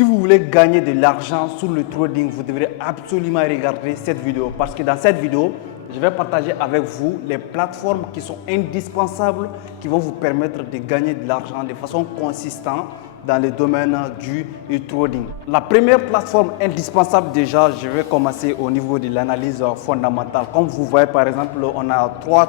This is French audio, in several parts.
Si vous voulez gagner de l'argent sur le trading, vous devrez absolument regarder cette vidéo parce que dans cette vidéo, je vais partager avec vous les plateformes qui sont indispensables, qui vont vous permettre de gagner de l'argent de façon consistante dans le domaine du trading. La première plateforme indispensable déjà, je vais commencer au niveau de l'analyse fondamentale. Comme vous voyez par exemple, on a trois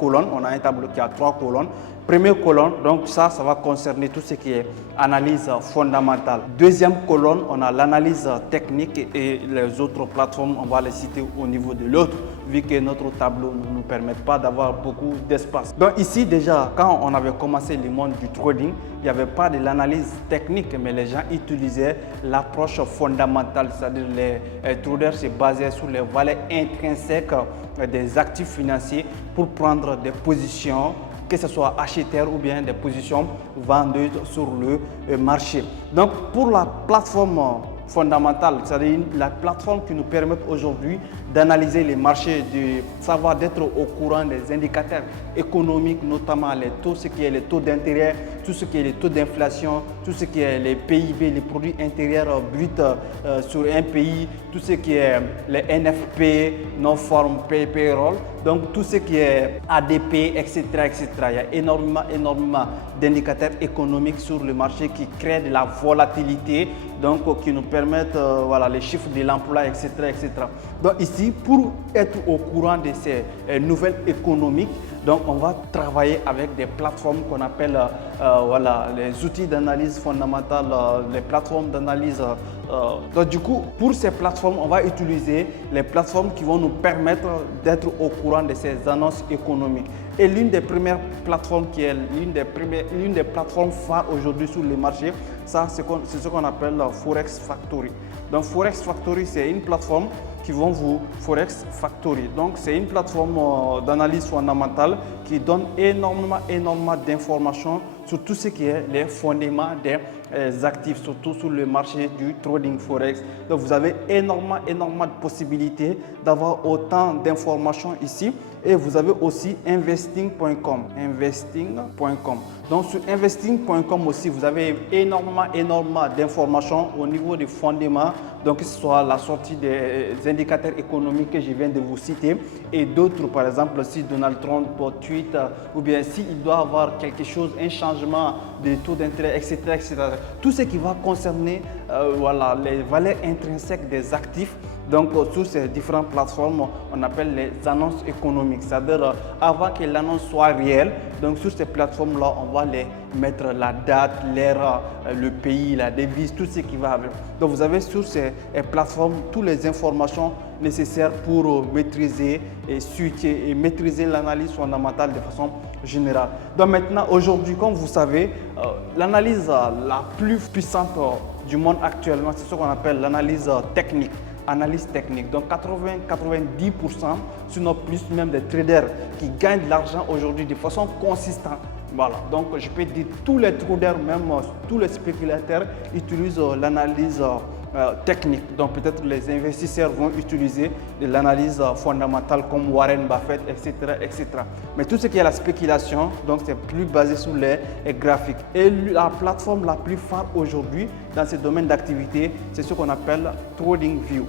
colonnes. On a un tableau qui a 3 colonnes. Première colonne, donc ça va concerner tout ce qui est analyse fondamentale. Deuxième colonne, on a l'analyse technique et les autres plateformes, on va les citer au niveau de l'autre, vu que notre tableau ne nous permet pas d'avoir beaucoup d'espace. Donc ici déjà, quand on avait commencé le monde du trading, il n'y avait pas de l'analyse technique, mais les gens utilisaient l'approche fondamentale, c'est-à-dire les traders se basaient sur les valeurs intrinsèques des actifs financiers pour prendre des positions, que ce soit acheteurs ou bien des positions vendeuses sur le marché. Donc pour la plateforme fondamentale, c'est-à-dire la plateforme qui nous permet aujourd'hui d'analyser les marchés, de savoir d'être au courant des indicateurs économiques, notamment les taux, ce qui est les taux d'intérêt, tout ce qui est les taux d'inflation, tout ce qui est les PIB, les produits intérieurs bruts sur un pays, tout ce qui est les NFP, non-farm payroll, donc tout ce qui est ADP, etc., etc. Il y a énormément d'indicateurs économiques sur le marché qui créent de la volatilité, donc qui nous permettent voilà, les chiffres de l'emploi, etc., etc. Donc ici, pour être au courant de ces nouvelles économiques, donc on va travailler avec des plateformes qu'on appelle voilà, les outils d'analyse fondamentale, les plateformes d'analyse. Donc du coup, pour ces plateformes, on va utiliser les plateformes qui vont nous permettre d'être au courant de ces annonces économiques. Et l'une des premières plateformes qui est l'une des plateformes phares aujourd'hui sur le marché, ça c'est ce qu'on appelle Forex Factory. Donc Forex Factory, c'est une plateforme qui vont vous Forex Factory. Donc c'est une plateforme d'analyse fondamentale qui donne énormément d'informations sur tout ce qui est les fondements des actifs, surtout sur le marché du trading Forex. Donc vous avez énormément de possibilités d'avoir autant d'informations ici. Et vous avez aussi investing.com. Donc sur investing.com aussi, vous avez énormément d'informations au niveau des fondements. Donc que ce soit la sortie des indicateurs économiques que je viens de vous citer et d'autres, par exemple si Donald Trump tweet ou bien s'il doit avoir quelque chose, un changement de taux d'intérêt, etc., etc. Tout ce qui va concerner voilà, les valeurs intrinsèques des actifs. Donc sur ces différentes plateformes, on appelle les annonces économiques, c'est-à-dire avant que l'annonce soit réelle. Donc sur ces plateformes-là, on va les mettre la date, l'heure, le pays, la devise, tout ce qui va avec. Donc vous avez sur ces plateformes toutes les informations nécessaires pour maîtriser et switcher et maîtriser l'analyse fondamentale de façon générale. Donc maintenant, aujourd'hui, comme vous savez, l'analyse la plus puissante du monde actuellement, c'est ce qu'on appelle l'analyse technique. Analyse technique. Donc 80-90%, sinon plus même des traders qui gagnent de l'argent aujourd'hui de façon consistante. Voilà, donc je peux dire tous les traders, même tous les spéculateurs utilisent l'analyse technique. Donc peut-être les investisseurs vont utiliser de l'analyse fondamentale comme Warren Buffett, etc., etc. Mais tout ce qui est la spéculation, donc c'est plus basé sur les graphiques. Et la plateforme la plus phare aujourd'hui dans ce domaine d'activité, c'est ce qu'on appelle TradingView.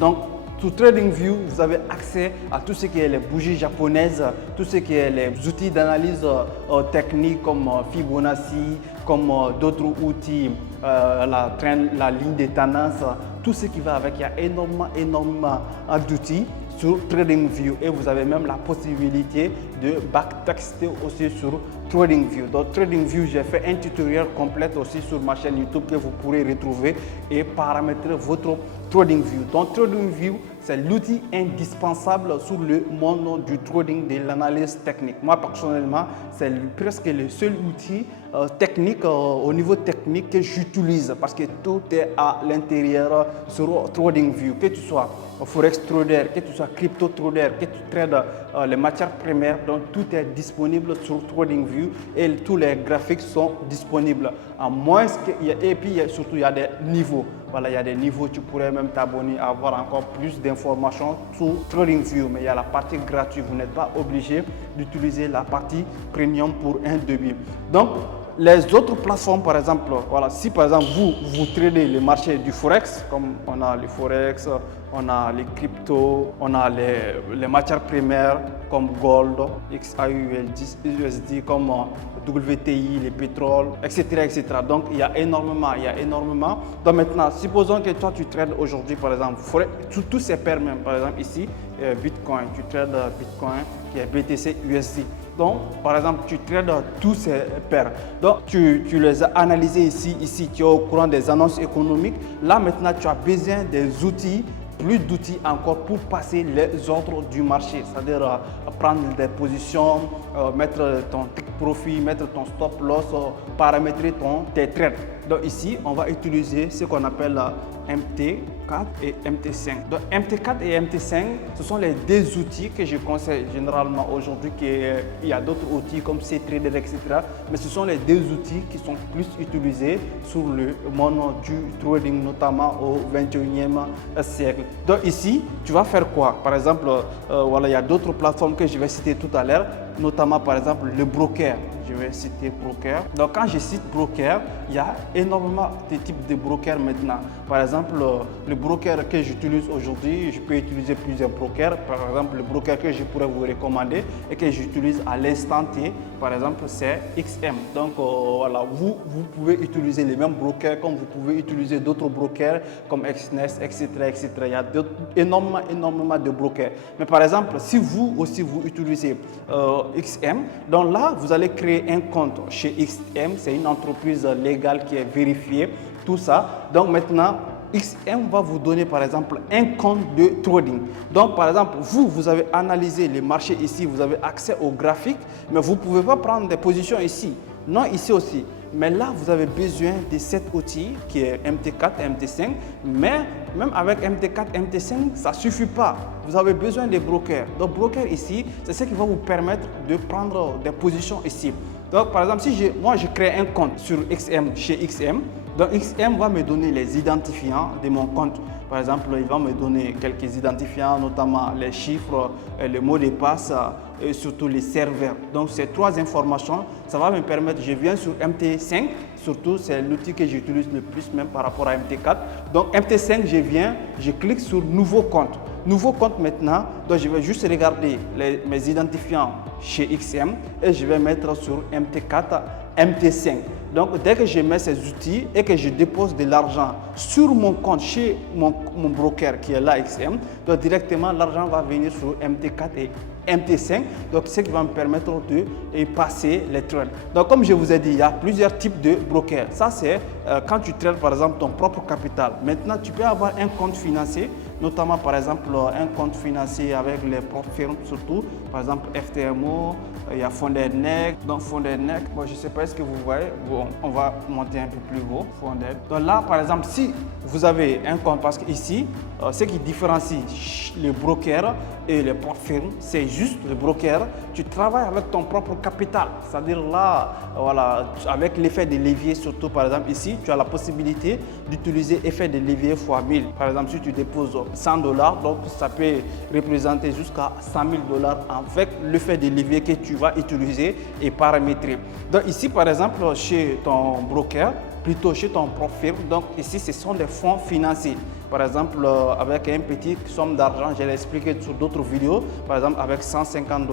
Donc sur TradingView, vous avez accès à tout ce qui est les bougies japonaises, tout ce qui est les outils d'analyse technique comme Fibonacci, comme d'autres outils, la ligne de tendance, tout ce qui va avec. Il y a énormément d'outils sur TradingView et vous avez même la possibilité de backtester aussi sur TradingView. Donc TradingView, j'ai fait un tutoriel complet aussi sur ma chaîne YouTube que vous pourrez retrouver et paramétrer votre TradingView. Donc TradingView, c'est l'outil indispensable sur le monde du trading, de l'analyse technique. Moi personnellement, c'est presque le seul outil technique au niveau technique que j'utilise parce que tout est à l'intérieur sur TradingView. Que tu sois Forex trader, que tu sois crypto trader, que tu trades les matières premières, donc tout est disponible sur TradingView et tous les graphiques sont disponibles. À moins et puis surtout il y a des niveaux. Voilà, il y a des niveaux, tu pourrais même t'abonner, avoir encore plus d'informations sur TradingView. Mais il y a la partie gratuite, vous n'êtes pas obligé d'utiliser la partie premium pour un début. Donc, Les autres plateformes, par exemple, voilà, si par exemple vous tradez le marché du Forex, comme on a le Forex, on a les cryptos, on a les matières premières comme Gold, XAUSD, comme WTI, les pétroles, etc., etc. Donc il y a énormément. Donc maintenant, supposons que toi tu trades aujourd'hui, par exemple, tous ces paires même, par exemple ici, Bitcoin, tu trades Bitcoin qui est BTC USD. Donc, par exemple, tu trades tous ces paires. Donc, tu les as analysés ici, tu es au courant des annonces économiques. Là, maintenant, tu as besoin des outils, plus d'outils encore pour passer les ordres du marché. C'est-à-dire prendre des positions, mettre ton take profit, mettre ton stop loss, paramétrer tes trades. Donc ici, on va utiliser ce qu'on appelle MT4 et MT5. Donc MT4 et MT5, ce sont les deux outils que je conseille généralement aujourd'hui. Il y a d'autres outils comme CTrader, etc. Mais ce sont les deux outils qui sont plus utilisés sur le monde du trading, notamment au 21e siècle. Donc ici, tu vas faire quoi? Par exemple, voilà, il y a d'autres plateformes que je vais citer tout à l'heure, notamment par exemple le broker. Je vais citer broker. Donc quand je cite broker, il y a énormément de types de brokers maintenant. Par exemple, le broker que j'utilise aujourd'hui, je peux utiliser plusieurs brokers. Par exemple, le broker que je pourrais vous recommander et que j'utilise à l'instant T, par exemple, c'est XM. Donc voilà, vous pouvez utiliser les mêmes brokers comme vous pouvez utiliser d'autres brokers comme XNET, etc., etc. Il y a énormément de brokers. Mais par exemple, si vous aussi vous utilisez XM, donc là, vous allez créer un compte chez XM. C'est une entreprise légale qui est vérifiée, tout ça. Donc maintenant, XM va vous donner par exemple un compte de trading. Donc par exemple, vous avez analysé les marchés ici, vous avez accès aux graphiques, mais vous ne pouvez pas prendre des positions ici. Non, ici aussi. Mais là, vous avez besoin de cet outil qui est MT4 et MT5. Mais même avec MT4 et MT5, ça ne suffit pas. Vous avez besoin des brokers. Donc, broker ici, c'est ce qui va vous permettre de prendre des positions ici. Donc, par exemple, si moi je crée un compte sur XM, chez XM, donc XM va me donner les identifiants de mon compte. Par exemple, il va me donner quelques identifiants, notamment les chiffres, les mots de passe et surtout les serveurs. Donc, ces trois informations, ça va me permettre, je viens sur MT5, surtout c'est l'outil que j'utilise le plus même par rapport à MT4. Donc, MT5, je clique sur nouveau compte. Nouveau compte maintenant, donc je vais juste regarder mes identifiants chez XM et je vais mettre sur MT4, MT5. Donc, dès que je mets ces outils et que je dépose de l'argent sur mon compte chez mon broker qui est là, XM, donc directement l'argent va venir sur MT4 et MT5, donc ce qui va me permettre de passer les trades. Donc comme je vous ai dit, il y a plusieurs types de brokers. Ça c'est quand tu trades par exemple ton propre capital. Maintenant tu peux avoir un compte financier, notamment par exemple un compte financier avec les propres firmes surtout, par exemple FTMO, il y a Fonded. Donc Fonded, bon, je ne sais pas ce que vous voyez, bon, on va monter un peu plus haut, Fonded. Donc là par exemple si vous avez un compte, parce qu'ici ce qui différencie le broker et les propres firmes, c'est juste le broker, tu travailles avec ton propre capital. C'est-à-dire là, voilà, avec l'effet de levier surtout, par exemple ici, tu as la possibilité d'utiliser effet de levier x 1000. Par exemple, si tu déposes $100, donc ça peut représenter jusqu'à $100 000 avec l'effet de levier que tu vas utiliser et paramétrer. Donc ici, par exemple, chez ton broker, plutôt chez ton propre firme, donc ici, ce sont des fonds financiers. Par exemple, avec une petite somme d'argent, je l'ai expliqué sur d'autres vidéos. Par exemple, avec $150,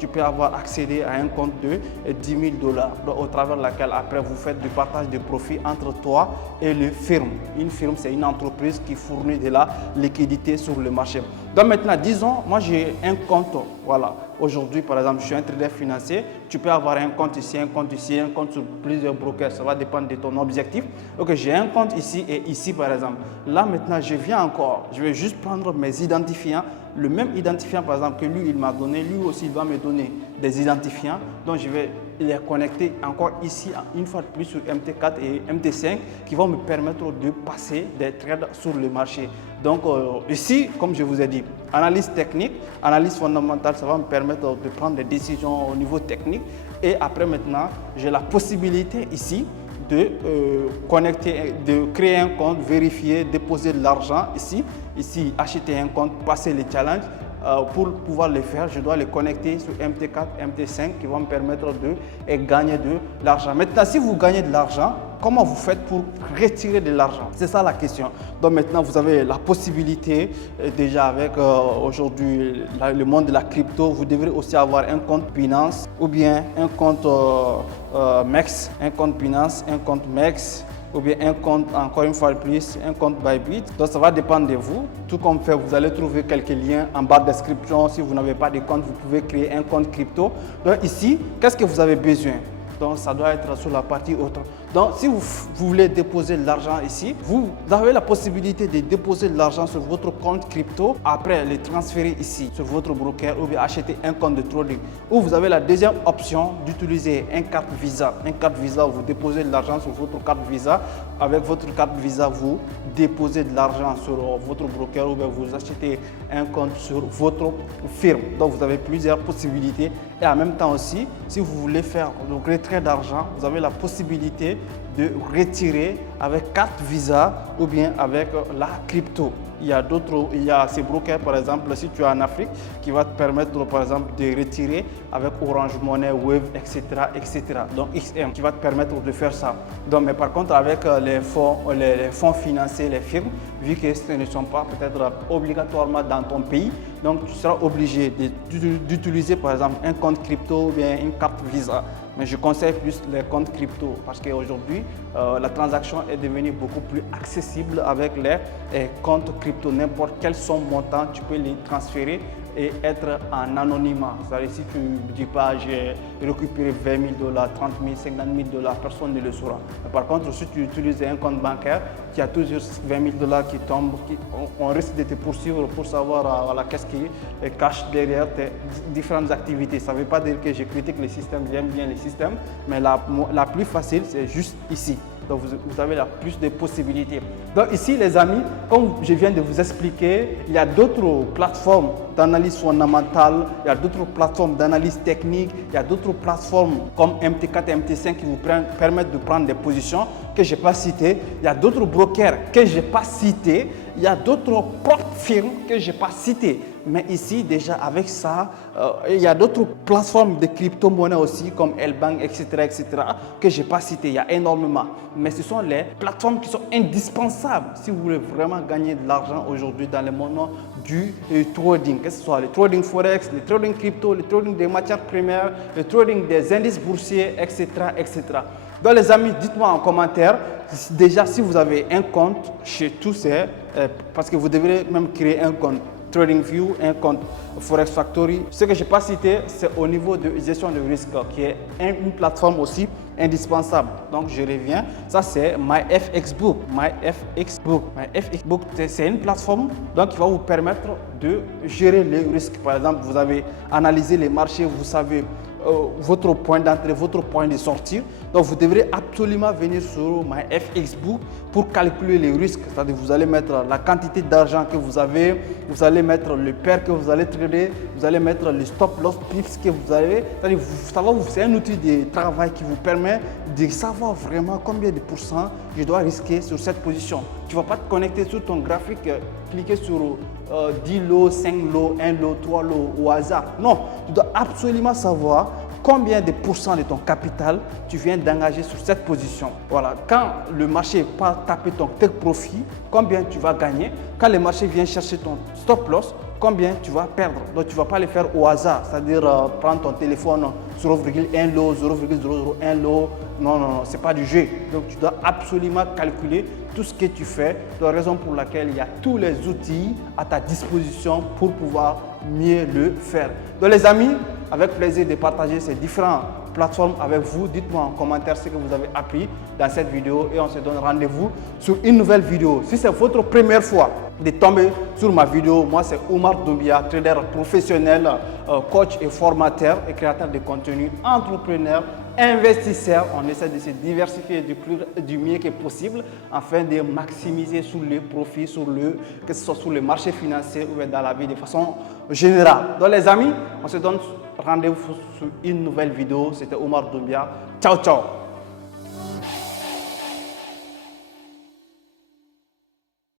tu peux avoir accédé à un compte de $10 000, au travers de laquelle après vous faites du partage de profit entre toi et le firme. Une firme, c'est une entreprise qui fournit de la liquidité sur le marché. Donc maintenant, disons, moi j'ai un compte, voilà. Aujourd'hui, par exemple, je suis un trader financier. Tu peux avoir un compte ici, un compte ici, un compte sur plusieurs brokers. Ça va dépendre de ton objectif. Ok, j'ai un compte ici et ici, par exemple. Là, maintenant, je viens encore. Je vais juste prendre mes identifiants. Le même identifiant, par exemple, que lui, il m'a donné. Lui aussi, il va me donner des identifiants. Donc, je vais les connecter encore ici, une fois de plus, sur MT4 et MT5, qui vont me permettre de passer des trades sur le marché. Donc, ici, comme je vous ai dit, analyse technique, analyse fondamentale, ça va me permettre de prendre des décisions au niveau technique. Et après, maintenant, j'ai la possibilité ici de connecter, de créer un compte, vérifier, déposer de l'argent ici, acheter un compte, passer les challenges pour pouvoir le faire, je dois les connecter sur MT4, MT5 qui vont me permettre de gagner de l'argent. Maintenant, si vous gagnez de l'argent, comment vous faites pour retirer de l'argent? C'est ça la question. Donc maintenant, vous avez la possibilité, déjà avec aujourd'hui le monde de la crypto, vous devrez aussi avoir un compte Binance ou bien un compte MEX, un compte Binance, un compte MEX, ou bien un compte, encore une fois de plus, un compte Bybit. Donc ça va dépendre de vous. Tout comme fait, vous allez trouver quelques liens en barre de description. Si vous n'avez pas de compte, vous pouvez créer un compte crypto. Donc ici, qu'est-ce que vous avez besoin? Donc ça doit être sur la partie autre. Donc si vous voulez déposer de l'argent ici, vous avez la possibilité de déposer de l'argent sur votre compte crypto, après le transférer ici sur votre broker ou bien acheter un compte de trading. Ou vous avez la deuxième option d'utiliser une carte Visa. Une carte Visa, vous déposez de l'argent sur votre carte Visa. Avec votre carte Visa, vous déposez de l'argent sur votre broker ou bien vous achetez un compte sur votre firme. Donc vous avez plusieurs possibilités. Et en même temps aussi, si vous voulez faire le retrait d'argent, vous avez la possibilité de retirer avec carte Visa ou bien avec la crypto. Il y a ces brokers, par exemple, si tu es en Afrique, qui va te permettre, par exemple, de retirer avec Orange Money, Wave, etc., etc. Donc XM, qui va te permettre de faire ça. Donc, mais par contre, avec les fonds financiers, les firmes, vu que ce ne sont pas peut-être obligatoirement dans ton pays, donc tu seras obligé d'utiliser, par exemple, un compte crypto ou bien une carte Visa. Mais je conseille plus les comptes crypto parce qu'aujourd'hui, la transaction est devenue beaucoup plus accessible avec les comptes crypto. N'importe quelle somme montant, tu peux les transférer et être en anonymat. C'est-à-dire si tu ne dis pas j'ai récupéré 20 000 $, 30 000, 50 000 $, personne ne le saura. Mais par contre, si tu utilises un compte bancaire, qui a toujours 20 000 $ qui tombent, on risque de te poursuivre pour savoir voilà, qu'est-ce qui cache derrière tes différentes activités. Ça ne veut pas dire que je critique le système, j'aime bien le système, mais la plus facile, c'est juste ici. Donc vous avez plus de possibilités. Donc ici les amis, comme je viens de vous expliquer, il y a d'autres plateformes d'analyse fondamentale, il y a d'autres plateformes d'analyse technique, il y a d'autres plateformes comme MT4 et MT5 qui vous permettent de prendre des positions que je n'ai pas citées. Il y a d'autres brokers que je n'ai pas cités. Il y a d'autres propres firmes que je n'ai pas citées. Mais ici, déjà, avec ça, il y a d'autres plateformes de crypto-monnaie aussi, comme Elbank, etc., que je n'ai pas citées. Il y a énormément. Mais ce sont les plateformes qui sont indispensables si vous voulez vraiment gagner de l'argent aujourd'hui dans le monde du trading. Que ce soit le trading forex, le trading crypto, le trading des matières premières, le trading des indices boursiers, etc., etc. Donc les amis, dites-moi en commentaire déjà si vous avez un compte chez tous ces, parce que vous devrez même créer un compte TradingView, un compte Forex Factory. Ce que je n'ai pas cité, c'est au niveau de gestion de risque, qui est une plateforme aussi indispensable. Donc je reviens, ça c'est MyFXBook. MyFXBook, c'est une plateforme donc, qui va vous permettre de gérer les risques. Par exemple, vous avez analysé les marchés, vous savez votre point d'entrée, votre point de sortie. Donc vous devrez absolument venir sur MyFXBook pour calculer les risques. C'est-à-dire vous allez mettre la quantité d'argent que vous avez, vous allez mettre le pair que vous allez trader, vous allez mettre le stop loss pips que vous avez. C'est un outil de travail qui vous permet de savoir vraiment combien de pourcents je dois risquer sur cette position. Tu ne vas pas te connecter sur ton graphique, cliquer sur 10 lots, 5 lots, 1 lot, 3 lots au hasard. Non, tu dois absolument savoir combien de pourcents de ton capital tu viens d'engager sur cette position. Voilà, quand le marché va taper ton take profit, combien tu vas gagner. Quand le marché vient chercher ton stop loss, combien tu vas perdre. Donc tu ne vas pas le faire au hasard, c'est-à-dire prendre ton téléphone 0,1 lot, 0,001 lot. Non, non, non, ce n'est pas du jeu. Donc tu dois absolument calculer tout ce que tu fais. C'est la raison pour laquelle il y a tous les outils à ta disposition pour pouvoir mieux le faire. Donc les amis, avec plaisir de partager ces différentes plateformes avec vous. Dites-moi en commentaire ce que vous avez appris dans cette vidéo et on se donne rendez-vous sur une nouvelle vidéo. Si c'est votre première fois de tomber sur ma vidéo, moi c'est Oumar Doumbia, trader professionnel, coach et formateur et créateur de contenu, entrepreneur, investisseur. On essaie de se diversifier du mieux que possible afin de maximiser sur les profits, que ce soit sur le marché financier ou dans la vie de façon générale. Donc les amis, on se donne rendez-vous sur une nouvelle vidéo. C'était Oumar Doumbia. Ciao, ciao.